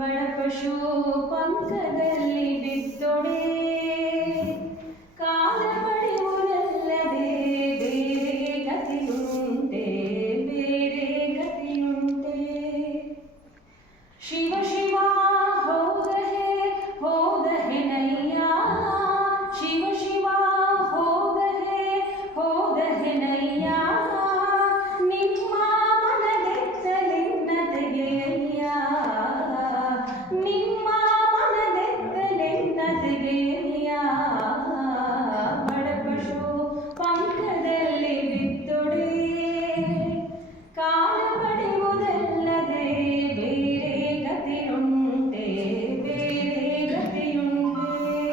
ಬಡ ಪಶು ಪಂಕದಲ್ಲಿ ಬಿದ್ದೊಡೆ ಕಾಲ ಪಡೆಯುವುದಲ್ಲದೆ ಬೇರೆ ಗತಿಯುಂಟೆ ಬೇರೆ ಗತಿಯುಂಟೆ ಶಿವ ಶಿವ ಹೋದ ಹೇ ನಯ್ಯ ಶಿವ ಶಿವ ಹೋದ ಹೇ ನಯ್ಯ ನಿಮ್ಮ ಮನದೆತ್ತಲಿನ್ನ ತೆಗೆಯಯ್ಯ ನಿಮ್ಮ ಮನದೆತ್ತಲಿನ್ನ ತೆಗೆಯಯ್ಯ ಬಡ ಪಶು ಪಂಕದಲ್ಲಿ ಬಿದ್ದೊಡೆ ಕಾಲ ಪಡೆಯುವುದಲ್ಲದೆ ಬೇರೆ ಗತಿಯುಂಟೆ ಬೇರೆ ಗತಿಯುಂಟೆ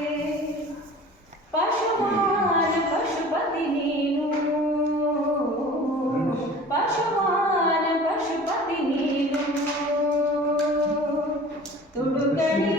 ಪಶುಮಾನ ಪಶುಪತಿ ನೀನು ಪಶುಮಾನ ಪಶುಪತಿ ನೀನು ತುಡುಗಡಿ